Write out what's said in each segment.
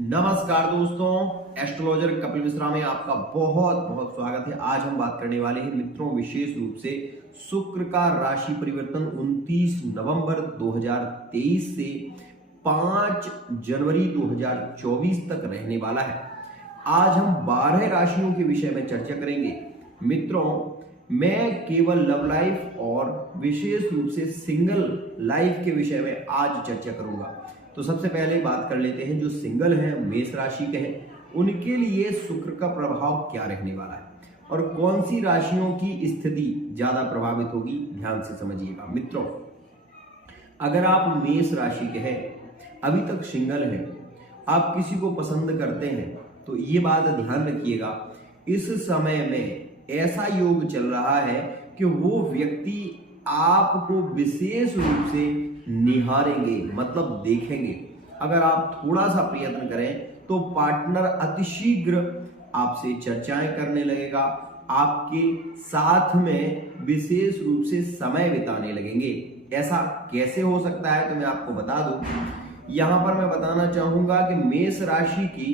नमस्कार दोस्तों, एस्ट्रोलॉजर कपिल मिश्रा में आपका बहुत बहुत स्वागत है। आज हम बात करने वाले हैं मित्रों विशेष रूप से शुक्र का राशि परिवर्तन 29 नवंबर 2023 से 5 जनवरी 2024 तक रहने वाला है। आज हम 12 राशियों के विषय में चर्चा करेंगे। मित्रों, मैं केवल लव लाइफ और विशेष रूप से सिंगल लाइफ के विषय में आज चर्चा करूंगा। तो सबसे पहले बात कर लेते हैं जो सिंगल हैं, मेष राशि के हैं, उनके लिए शुक्र का प्रभाव क्या रहने वाला है और कौन सी राशियों की स्थिति ज्यादा प्रभावित होगी, ध्यान से समझिएगा। मित्रों, अगर आप मेष राशि के हैं, अभी तक सिंगल हैं, आप किसी को पसंद करते हैं, तो ये बात ध्यान रखिएगा, इस समय में ऐसा योग चल रहा है कि वो व्यक्ति आपको विशेष रूप से निहारेंगे, मतलब देखेंगे। अगर आप थोड़ा सा प्रयत्न करें तो पार्टनर अतिशीघ्र आपसे चर्चाएं करने लगेगा, आपके साथ में विशेष रूप से समय बिताने लगेंगे। ऐसा कैसे हो सकता है तो मैं आपको बता दूं। यहां पर मैं बताना चाहूंगा कि मेष राशि की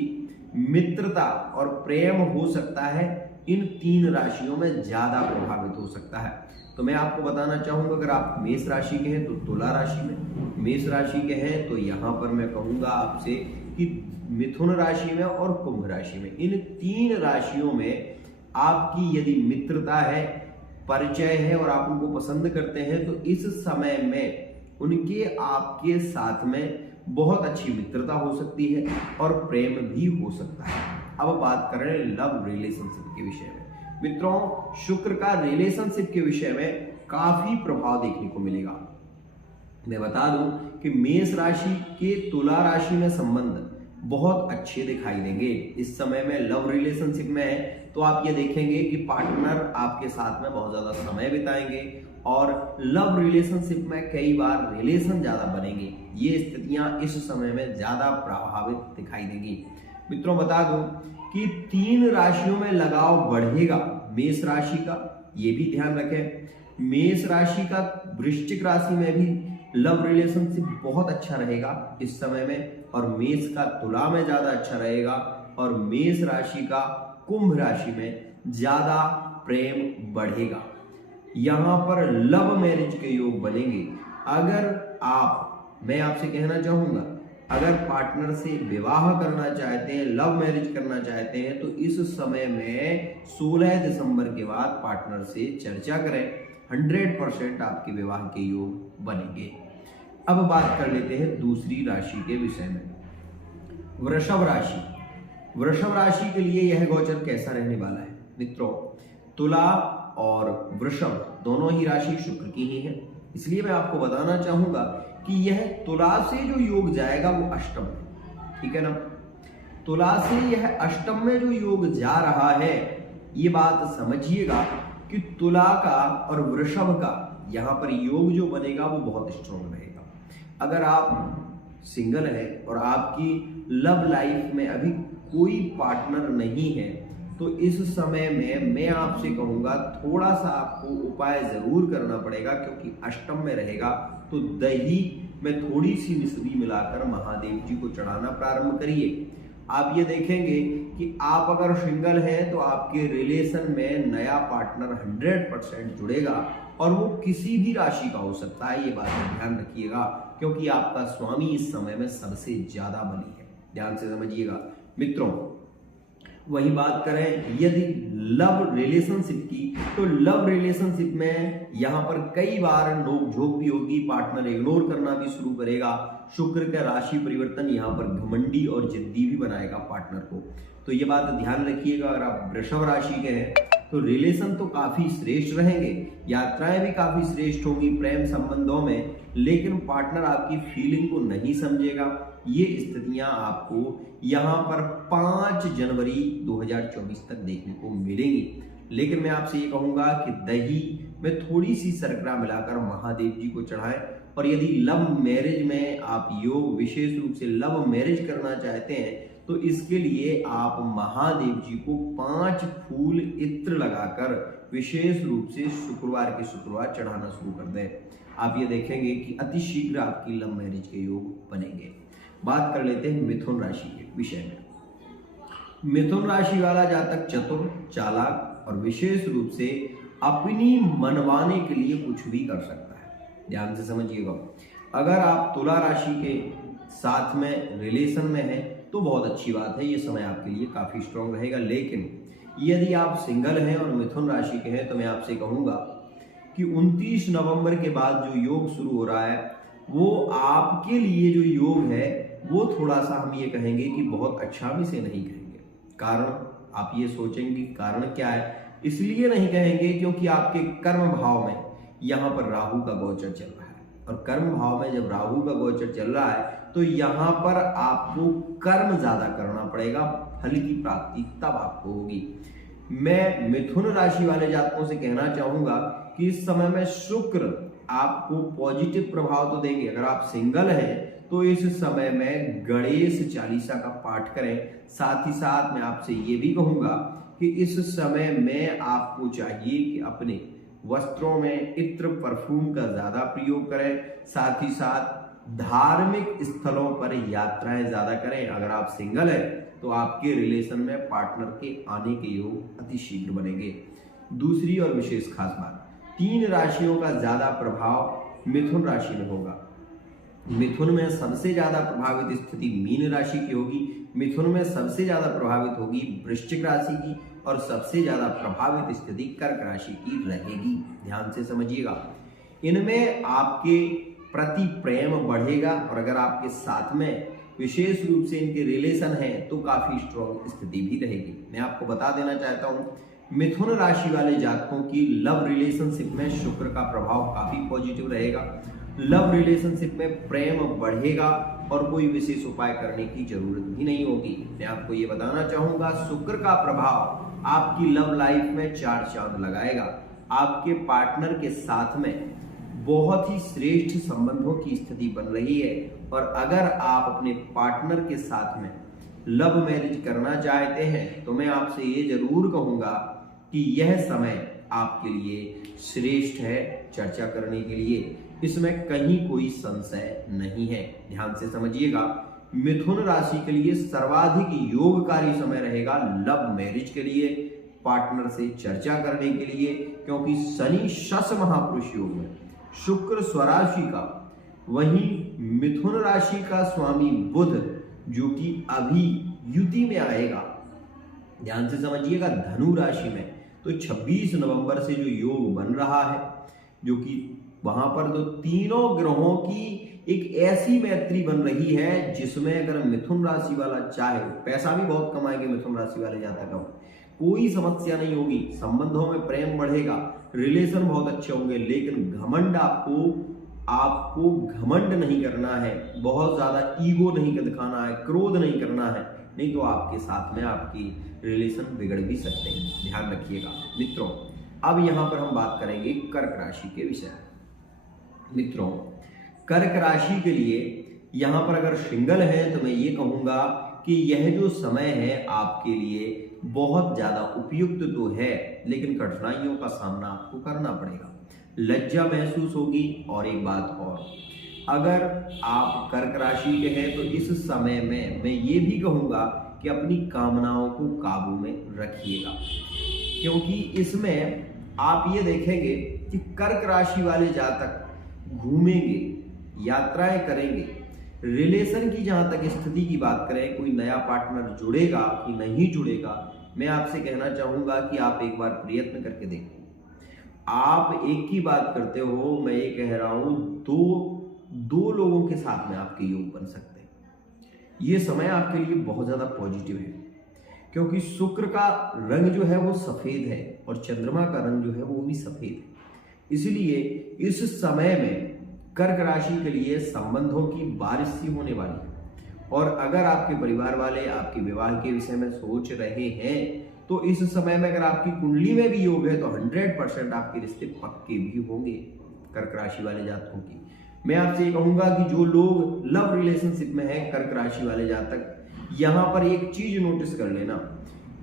मित्रता और प्रेम हो सकता है इन 3 राशियों में ज्यादा प्रभावित हो सकता है। तो मैं आपको बताना चाहूंगा, अगर आप मेष राशि के हैं तो तुला राशि में, मेष राशि के हैं तो यहां पर मैं कहूंगा आपसे कि मिथुन राशि में और कुंभ राशि में, इन 3 राशियों में आपकी यदि मित्रता है, परिचय है और आप उनको पसंद करते हैं, तो इस समय में उनके आपके साथ में बहुत अच्छी मित्रता हो सकती है और प्रेम भी हो सकता है। अब बात कर रहे हैं लव रिलेशनशिप के विषय में। मित्रों, शुक्र का रिलेशनशिप के विषय में काफी प्रभाव देखने को मिलेगा। मैं बता दूं कि मेष राशि के तुला राशि में संबंध बहुत अच्छे दिखाई देंगे। इस समय में लव रिलेशनशिप में है तो आप ये देखेंगे कि पार्टनर आपके साथ में बहुत ज्यादा समय बिताएंगे और लव रिलेशनशिप में कई बार रिलेशन ज्यादा बनेंगे। ये स्थितियां इस समय में ज्यादा प्रभावित दिखाई देंगी। मित्रों, बता दूं कि 3 राशियों में लगाव बढ़ेगा। मेष राशि का ये भी ध्यान रखें, मेष राशि का वृश्चिक राशि में भी लव रिलेशनशिप बहुत अच्छा रहेगा इस समय में, और मेष का तुला में ज्यादा अच्छा रहेगा, और मेष राशि का कुंभ राशि में ज्यादा प्रेम बढ़ेगा। यहां पर लव मैरिज के योग बनेंगे। मैं आपसे कहना चाहूंगा, अगर पार्टनर से विवाह करना चाहते हैं, लव मैरिज करना चाहते हैं, तो इस समय में 16 दिसंबर के बाद पार्टनर से चर्चा करें। 100% आपके विवाह के योग बनेंगे। अब बात कर लेते हैं दूसरी राशि के विषय में, वृषभ राशि। वृषभ राशि के लिए यह गोचर कैसा रहने वाला है? मित्रों, तुला और वृषभ दोनों ही राशि शुक्र की ही है, इसलिए मैं आपको बताना चाहूंगा कि यह तुला से जो योग जाएगा वो अष्टम है, ठीक है ना। तुला से यह अष्टम में जो योग जा रहा है, ये बात समझिएगा कि तुला का और वृषभ का यहां पर योग जो बनेगा वो बहुत स्ट्रॉन्ग रहेगा। अगर आप सिंगल है और आपकी लव लाइफ में अभी कोई पार्टनर नहीं है, तो इस समय में मैं आपसे कहूंगा थोड़ा सा आपको उपाय जरूर करना पड़ेगा, क्योंकि अष्टम में रहेगा। तो दही में थोड़ी सी मिश्री मिलाकर महादेव जी को चढ़ाना प्रारंभ करिए। आप ये देखेंगे कि आप अगर सिंगल हैं तो आपके रिलेशन में नया पार्टनर 100% जुड़ेगा, और वो किसी भी राशि का हो सकता है। ये बात ध्यान रखिएगा, क्योंकि आपका स्वामी इस समय में सबसे ज्यादा बली है, ध्यान से समझिएगा। मित्रों, वही बात करें यदि लव रिलेशनशिप की, तो लव रिलेशनशिप में यहां पर कई बार नोक-झोंक भी होगी, पार्टनर इग्नोर करना भी शुरू करेगा। शुक्र का राशि परिवर्तन यहां पर घमंडी और जिद्दी भी बनाएगा पार्टनर को। तो ये बात ध्यान रखिएगा। अगर आप वृषभ राशि के हैं तो रिलेशन तो काफी श्रेष्ठ रहेंगे, यात्राएं भी काफी श्रेष्ठ होंगी प्रेम संबंधों में, लेकिन पार्टनर आपकी फीलिंग को नहीं समझेगा। ये स्थितियां आपको यहां पर 5 जनवरी 2024 तक देखने को मिलेंगी। लेकिन मैं आपसे ये कहूंगा कि दही में थोड़ी सी शर्करा मिलाकर महादेव जी को चढ़ाएं। और यदि लव मैरिज में आप योग विशेष रूप से लव मैरिज करना चाहते हैं, तो इसके लिए आप महादेव जी को 5 फूल इत्र लगाकर विशेष रूप से शुक्रवार के शुक्रवार चढ़ाना शुरू कर दें। आप ये देखेंगे कि अति शीघ्र आपकी लव मैरिज के योग बनेंगे। बात कर लेते हैं मिथुन राशि के विषय में। मिथुन राशि वाला जातक चतुर, चालाक और विशेष रूप से अपनी मनवाने के लिए कुछ भी कर सकता है। ध्यान से समझिएगा। अगर आप तुला राशि के साथ में रिलेशन में हैं तो बहुत अच्छी बात है, ये समय आपके लिए काफी स्ट्रांग रहेगा। लेकिन यदि आप सिंगल हैं और मिथुन राशि के हैं तो मैं आपसे कहूंगा कि 29 नवंबर के बाद जो योग शुरू हो रहा है वो आपके लिए जो योग है वो थोड़ा सा हम ये कहेंगे कि बहुत अच्छा भी से नहीं कहेंगे। कारण आप ये सोचेंगे कारण क्या है, इसलिए नहीं कहेंगे क्योंकि आपके कर्म भाव में यहाँ पर राहु का गोचर चल रहा है और कर्म भाव में जब राहु का गोचर चल रहा है तो यहाँ पर आपको कर्म ज्यादा करना पड़ेगा, फल की प्राप्ति तब आपको होगी। मैं मिथुन राशि वाले जातकों से कहना चाहूंगा कि इस समय में शुक्र आपको पॉजिटिव प्रभाव तो देंगे। अगर आप सिंगल हैं तो इस समय में गणेश चालीसा का पाठ करें। साथ ही साथ मैं आपसे ये भी कहूंगा कि इस समय में आपको चाहिए कि अपने वस्त्रों में इत्र परफ्यूम का ज्यादा प्रयोग करें। साथ ही साथ धार्मिक स्थलों पर यात्राएं ज्यादा करें। अगर आप सिंगल हैं तो आपके रिलेशन में पार्टनर के आने के योग अति शीघ्र बनेंगे। दूसरी और विशेष खास बात, 3 राशियों का ज्यादा प्रभाव मिथुन राशि में होगा। मिथुन में सबसे ज्यादा प्रभावित स्थिति मीन राशि की होगी, मिथुन में सबसे ज्यादा प्रभावित होगी वृश्चिक राशि की और सबसे ज्यादा प्रभावित स्थिति कर्क राशि की रहेगी। ध्यान से समझिएगा। इनमें आपके प्रति प्रेम बढ़ेगा और अगर आपके साथ में विशेष रूप से इनके रिलेशन है तो काफी स्ट्रॉन्ग स्थिति भी रहेगी। मैं आपको बता देना चाहता हूं मिथुन राशि वाले जातकों की लव रिलेशनशिप में शुक्र का प्रभाव काफी पॉजिटिव रहेगा। लव रिलेशनशिप में प्रेम बढ़ेगा और कोई विशेष उपाय करने की जरूरत भी नहीं होगी। मैं आपको ये बताना चाहूंगा शुक्र का प्रभाव आपकी लव लाइफ में 4 चांद लगाएगा। आपके पार्टनर के साथ में बहुत ही श्रेष्ठ संबंधों की स्थिति बन रही है और अगर आप अपने पार्टनर के साथ में लव मैरिज करना चाहते हैं तो मैं आपसे ये जरूर कहूंगा कि यह समय आपके लिए श्रेष्ठ है चर्चा करने के लिए। इसमें कहीं कोई संशय नहीं है। ध्यान से समझिएगा। मिथुन राशि के लिए सर्वाधिक योगकारी समय रहेगा लव मैरिज के लिए, पार्टनर से चर्चा करने के लिए, क्योंकि शनि शश महापुरुष योग में, शुक्र स्वराशि का, वहीं मिथुन राशि का स्वामी बुध जो कि अभी युति में आएगा। ध्यान से समझिएगा धनु राशि में। तो 26 नवंबर से जो योग बन रहा है जो कि वहां पर तो तीनों ग्रहों की एक ऐसी मैत्री बन रही है जिसमें अगर मिथुन राशि वाला चाहे पैसा भी बहुत कमाएंगे। मिथुन राशि वाले जातक कोई समस्या नहीं होगी, संबंधों में प्रेम बढ़ेगा, रिलेशन बहुत अच्छे होंगे। लेकिन घमंड आपको घमंड नहीं करना है, बहुत ज्यादा ईगो नहीं दिखाना है, क्रोध नहीं करना है, नहीं तो आपके साथ में आपकी रिलेशन बिगड़ भी सकते हैं। ध्यान रखिएगा मित्रों। अब यहां पर हम बात करेंगे कर्क राशि के विषय में। मित्रों कर्क राशि के लिए यहां पर अगर सिंगल है तो मैं ये कहूंगा कि यह जो समय है आपके लिए बहुत ज्यादा उपयुक्त तो है, लेकिन कठिनाइयों का सामना आपको करना पड़ेगा, लज्जा महसूस होगी। और एक बात और, अगर आप कर्क राशि के हैं तो इस समय में मैं ये भी कहूंगा कि अपनी कामनाओं को काबू में रखिएगा, क्योंकि इसमें आप ये देखेंगे कि कर्क राशि वाले जातक घूमेंगे, यात्राएं करेंगे। रिलेशन की जहां तक स्थिति की बात करें, कोई नया पार्टनर जुड़ेगा कि नहीं जुड़ेगा, मैं आपसे कहना चाहूंगा कि आप एक बार प्रयत्न करके देखो। आप एक की बात करते हो, मैं ये कह रहा हूं दो लोगों के साथ में आपके योग बन सकते हैं। ये समय आपके लिए बहुत ज्यादा पॉजिटिव है, क्योंकि शुक्र का रंग जो है वो सफेद है और चंद्रमा का रंग जो है वो भी सफेद है। इसलिए इस समय में कर्क राशि के लिए संबंधों की बारिश सी होने वाली है। और अगर आपके परिवार वाले आपके विवाह के विषय में सोच रहे हैं तो इस समय में अगर आपकी कुंडली में भी योग है तो 100% आपके रिश्ते पक्के भी होंगे कर्क राशि वाले जातकों की। मैं आपसे ये कहूंगा कि जो लोग लव रिलेशनशिप में हैं कर्क राशि वाले जातक, यहाँ पर एक चीज नोटिस कर लेना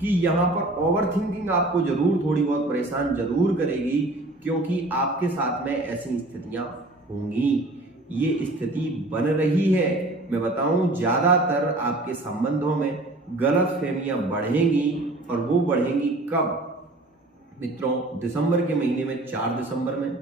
कि यहाँ पर ओवर थिंकिंग आपको जरूर थोड़ी बहुत परेशान जरूर करेगी, क्योंकि आपके साथ में ऐसी स्थितियां होंगी। ये स्थिति बन रही है। मैं बताऊं, ज्यादातर आपके संबंधों में गलतफहमियां बढ़ेंगी, और वो बढ़ेंगी कब मित्रों? दिसंबर के महीने में, 4 दिसंबर में।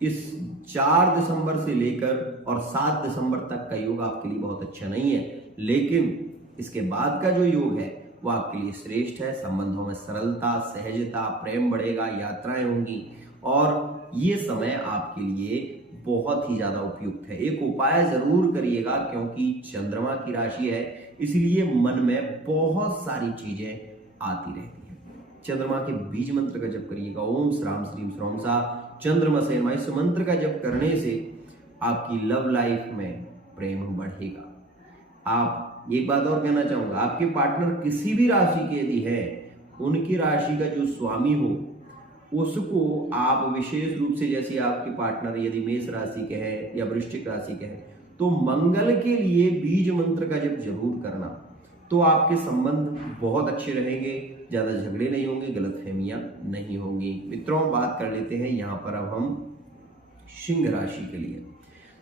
इस 4 दिसंबर से लेकर और 7 दिसंबर तक का योग आपके लिए बहुत अच्छा नहीं है, लेकिन इसके बाद का जो योग है वो आपके लिए श्रेष्ठ है। संबंधों में सरलता, सहजता, प्रेम बढ़ेगा, यात्राएं होंगी, और ये समय आपके लिए बहुत ही ज्यादा उपयुक्त है। एक उपाय जरूर करिएगा, क्योंकि चंद्रमा की राशि है, इसलिए मन में बहुत सारी चीजें आती रहती हैं। चंद्रमा के बीज मंत्र का जप करिएगा। ओम श्राम श्रीम श्रौम सा चंद्रमसे नमः। इस मंत्र का जप करने से आपकी लव लाइफ में प्रेम बढ़ेगा। आप एक बात और कहना चाहूंगा, आपके पार्टनर किसी भी राशि के यदि है, उनकी राशि का जो स्वामी हो उसको आप विशेष रूप से, जैसे आपके पार्टनर यदि मेष राशि के हैं या वृश्चिक राशि के हैं, तो मंगल के लिए बीज मंत्र का जप जरूर करना। तो आपके संबंध बहुत अच्छे रहेंगे, ज्यादा झगड़े नहीं होंगे, गलतफहमियां नहीं होंगी। मित्रों, बात कर लेते हैं यहां पर अब हम सिंह राशि के लिए।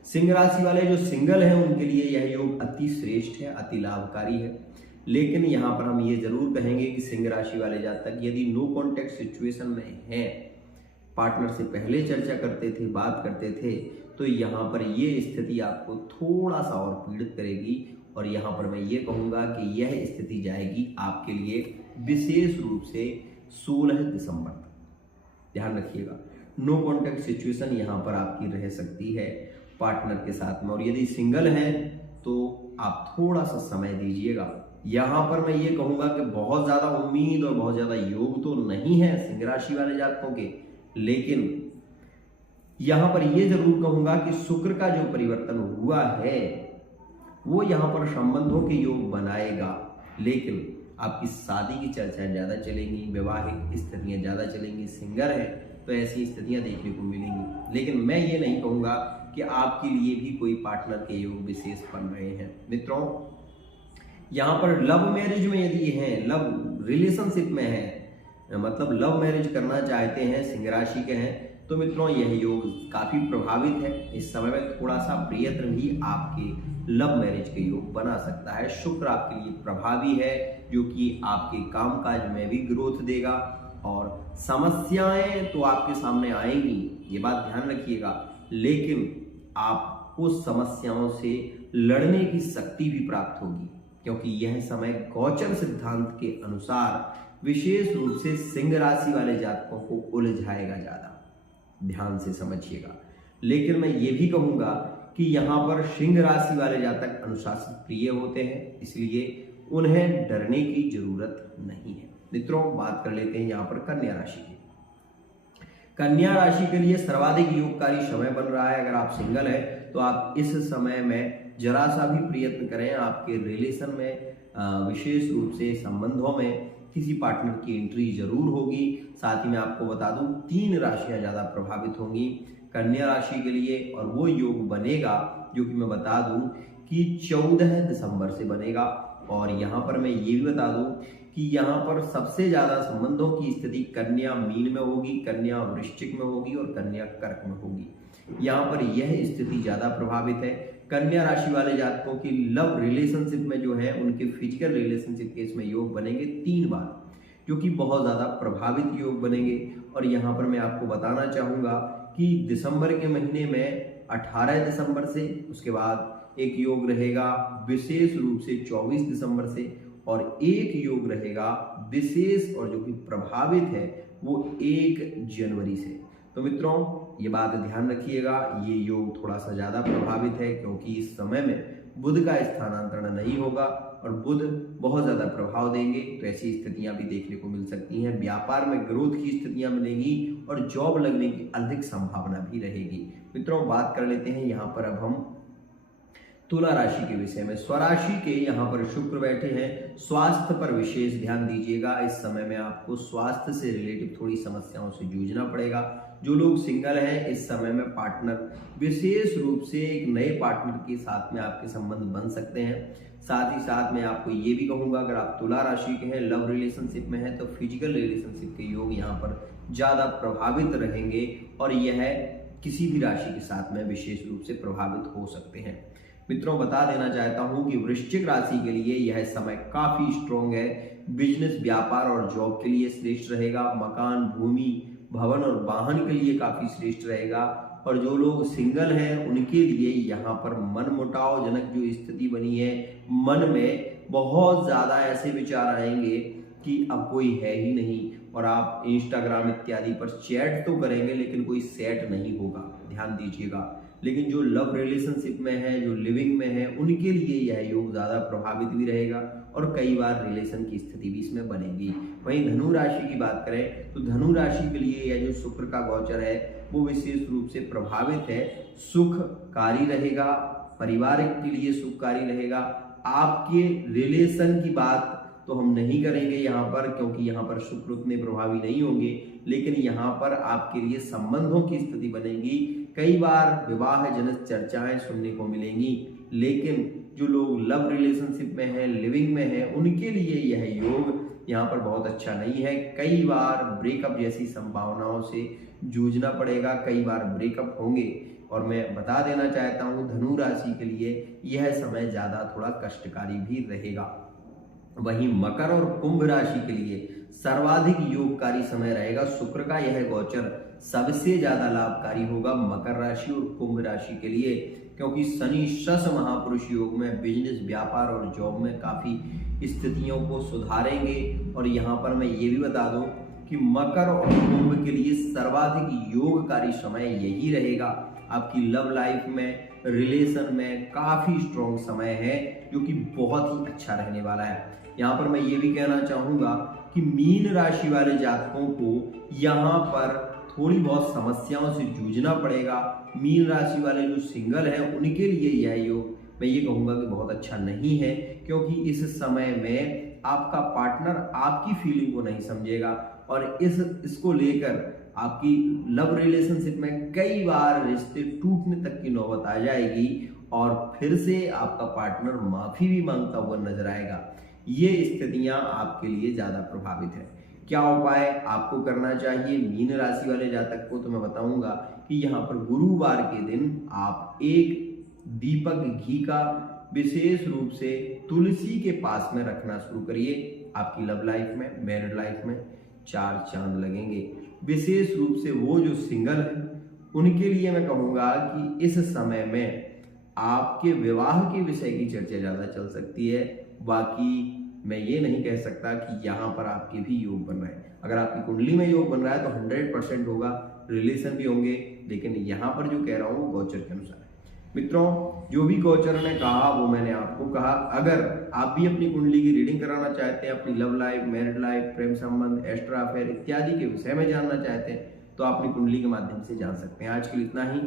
सिंह राशि वाले जो सिंगल हैं उनके लिए यह योग अति श्रेष्ठ है, अति लाभकारी है। लेकिन यहाँ पर हम ये जरूर कहेंगे कि सिंह राशि वाले जातक यदि नो कॉन्टेक्ट सिचुएशन में हैं, पार्टनर से पहले चर्चा करते थे, बात करते थे, तो यहाँ पर ये स्थिति आपको थोड़ा सा और पीड़ित करेगी। और यहाँ पर मैं ये कहूँगा कि यह स्थिति जाएगी आपके लिए विशेष रूप से 16 दिसंबर तक। ध्यान रखिएगा, नो कॉन्टेक्ट सिचुएशन यहाँ पर आपकी रह सकती है पार्टनर के साथ में। और यदि सिंगल हैं तो आप थोड़ा सा समय दीजिएगा। यहाँ पर मैं ये कहूंगा कि बहुत ज्यादा उम्मीद और बहुत ज्यादा योग तो नहीं है सिंह राशि वाले जातकों के, लेकिन यहाँ पर ये जरूर कहूंगा कि शुक्र का जो परिवर्तन हुआ है वो यहाँ पर संबंधों के योग बनाएगा। लेकिन आपकी शादी की चर्चाएं ज्यादा चलेंगी, वैवाहिक स्थितियां ज्यादा चलेंगी। सिंगल है तो ऐसी स्थितियां देखने को मिलेंगी। लेकिन मैं ये नहीं कहूंगा कि आपके लिए भी कोई पार्टनर के योग विशेष बन रहे हैं। मित्रों, यहाँ पर लव मैरिज में यदि हैं, लव रिलेशनशिप में हैं, मतलब लव मैरिज करना चाहते हैं, सिंह राशि के हैं, तो मित्रों यह योग काफी प्रभावित है। इस समय में थोड़ा सा प्रयत्न भी आपके लव मैरिज के योग बना सकता है। शुक्र आपके लिए प्रभावी है, जो कि आपके कामकाज में भी ग्रोथ देगा। और समस्याएं तो आपके सामने आएंगी, ये बात ध्यान रखिएगा, लेकिन आप उस समस्याओं से लड़ने की शक्ति भी प्राप्त होगी, क्योंकि यह समय गोचर सिद्धांत के अनुसार विशेष रूप से सिंह राशि वाले जातकों को उलझाएगा ज्यादा। ध्यान से समझिएगा। लेकिन मैं ये भी कहूंगा कि यहाँ पर सिंह राशि वाले जातक अनुशासित प्रिय होते हैं, इसलिए उन्हें डरने की जरूरत नहीं है। मित्रों, बात कर लेते हैं यहाँ पर कन्या राशि की। कन्या राशि के लिए सर्वाधिक योगकारी समय बन रहा है। अगर आप सिंगल है तो आप इस समय में जरा सा भी प्रयत्न करें, आपके रिलेशन में विशेष रूप से संबंधों में किसी पार्टनर की एंट्री जरूर होगी। साथ ही मैं आपको बता दूं 3 राशियां ज्यादा प्रभावित होंगी कन्या राशि के लिए, और वो योग बनेगा जो कि मैं बता दूं कि 14 दिसंबर से बनेगा। और यहाँ पर मैं ये भी बता दूं कि यहाँ पर सबसे ज्यादा संबंधों की स्थिति कन्या मीन में होगी, कन्या वृश्चिक में होगी और कन्या कर्क में होगी। यहाँ पर यह स्थिति ज्यादा प्रभावित है। कन्या राशि वाले जातकों की लव रिलेशनशिप में जो है, उनके फिजिकल रिलेशनशिप के इसमें योग बनेंगे 3 बार, जो कि बहुत ज्यादा प्रभावित योग बनेंगे। और यहाँ पर मैं आपको बताना चाहूंगा कि दिसंबर के महीने में 18 दिसंबर से, उसके बाद एक योग रहेगा विशेष रूप से 24 दिसंबर से, और एक योग रहेगा विशेष और जो कि प्रभावित है वो 1 जनवरी से। तो मित्रों, ये बात ध्यान रखिएगा, ये योग थोड़ा सा ज्यादा प्रभावित है, क्योंकि इस समय में बुध का स्थानांतरण नहीं होगा और बुध बहुत ज्यादा प्रभाव देंगे। तो ऐसी स्थितियां भी देखने को मिल सकती हैं। व्यापार में ग्रोथ की स्थितियां मिलेंगी और जॉब लगने की अधिक संभावना भी रहेगी। मित्रों, बात कर लेते हैं यहाँ पर अब हम तुला राशि के विषय में। स्वराशि के यहाँ पर शुक्र बैठे हैं। स्वास्थ्य पर विशेष ध्यान दीजिएगा। इस समय में आपको स्वास्थ्य से रिलेटेड थोड़ी समस्याओं से जूझना पड़ेगा। जो लोग सिंगल हैं, इस समय में पार्टनर विशेष रूप से एक नए पार्टनर के साथ में आपके संबंध बन सकते हैं। साथ ही साथ मैं आपको ये भी कहूंगा, अगर आप तुला राशि के हैं, लव रिलेशनशिप में हैं, तो फिजिकल रिलेशनशिप के योग यहाँ पर ज्यादा प्रभावित रहेंगे और यह किसी भी राशि के साथ में विशेष रूप से प्रभावित हो सकते हैं। मित्रों, बता देना चाहता हूं कि वृश्चिक राशि के लिए यह समय काफी स्ट्रॉन्ग है। बिजनेस, व्यापार और जॉब के लिए श्रेष्ठ रहेगा। मकान, भूमि, भवन और वाहन के लिए काफी श्रेष्ठ रहेगा। और जो लोग सिंगल हैं उनके लिए यहाँ पर मनमुटाव जनक जो स्थिति बनी है, मन में बहुत ज्यादा ऐसे विचार आएंगे कि अब कोई है ही नहीं, और आप इंस्टाग्राम इत्यादि पर चैट तो करेंगे लेकिन कोई सेट नहीं होगा, ध्यान दीजिएगा। लेकिन जो लव रिलेशनशिप में है, जो लिविंग में है, उनके लिए यह योग ज्यादा प्रभावित भी रहेगा और कई बार रिलेशन की स्थिति भी इसमें बनेगी। वहीं धनु राशि की बात करें तो धनु राशि के लिए यह जो शुक्र का गोचर है वो विशेष रूप से प्रभावित है। सुखकारी रहेगा, परिवार के लिए सुखकारी रहेगा। आपके रिलेशन की बात तो हम नहीं करेंगे यहाँ पर, क्योंकि यहाँ पर शुक्र उतने प्रभावी नहीं होंगे, लेकिन यहाँ पर आपके लिए संबंधों की स्थिति बनेगी। कई बार विवाह जनित चर्चाएं सुनने को मिलेंगी, लेकिन जो लोग लव रिलेशनशिप में है, लिविंग में है, उनके लिए यह योग यहाँ पर बहुत अच्छा नहीं है। कई बार ब्रेकअप जैसी संभावनाओं से जूझना पड़ेगा, कई बार ब्रेकअप होंगे। और मैं बता देना चाहता हूँ धनु राशि के लिए यह समय ज्यादा थोड़ा कष्टकारी भी रहेगा। वहीं मकर और कुंभ राशि के लिए सर्वाधिक योगकारी समय रहेगा। शुक्र का यह गोचर सबसे ज्यादा लाभकारी होगा मकर राशि और कुंभ राशि के लिए, क्योंकि शनि शश महापुरुष योग में बिजनेस, व्यापार और जॉब में काफी स्थितियों को सुधारेंगे। और यहाँ पर मैं ये भी बता दूं कि मकर और कुंभ के लिए सर्वाधिक योगकारी समय यही रहेगा। आपकी लव लाइफ में, रिलेशन में काफी स्ट्रॉन्ग समय है, जो कि बहुत ही अच्छा रहने वाला है। यहाँ पर मैं ये भी कहना चाहूंगा कि मीन राशि वाले जातकों को यहाँ पर थोड़ी बहुत समस्याओं से जूझना पड़ेगा। मीन राशि वाले जो सिंगल हैं उनके लिए यह योग मैं ये कहूंगा कि बहुत अच्छा नहीं है, क्योंकि इस समय में आपका पार्टनर आपकी फीलिंग को नहीं समझेगा और इसको लेकर आपकी लव रिलेशनशिप में कई बार रिश्ते टूटने तक की नौबत आ जाएगी और फिर से आपका पार्टनर माफी भी मांगता हुआ नजर आएगा। ये स्थितियां आपके लिए ज्यादा प्रभावित है। क्या उपाय आपको करना चाहिए मीन राशि वाले जातक को, तो मैं बताऊंगा कि यहाँ पर गुरुवार के दिन आप एक दीपक घी का विशेष रूप से तुलसी के पास में रखना शुरू करिए। आपकी लव लाइफ में, मैरिड लाइफ में 4 चांद लगेंगे। विशेष रूप से वो जो सिंगल है उनके लिए मैं कहूंगा कि इस समय में आपके विवाह के विषय की चर्चा ज्यादा चल सकती है। बाकी मैं ये नहीं कह सकता कि यहाँ पर आपके भी योग बन रहे हैं। अगर आपकी कुंडली में योग बन रहा है तो 100% होगा, रिलेशन भी होंगे, लेकिन यहाँ पर जो कह रहा हूँ गोचर के अनुसार। मित्रों, जो भी गोचर ने कहा वो मैंने आपको कहा। अगर आप भी अपनी कुंडली की रीडिंग कराना चाहते हैं, अपनी लव लाइफ, मैरिड लाइफ, प्रेम संबंध, एक्स्ट्रा अफेयर इत्यादि के विषय में जानना चाहते हैं, तो आप अपनी कुंडली के माध्यम से जान सकते हैं। आज के लिए इतना ही।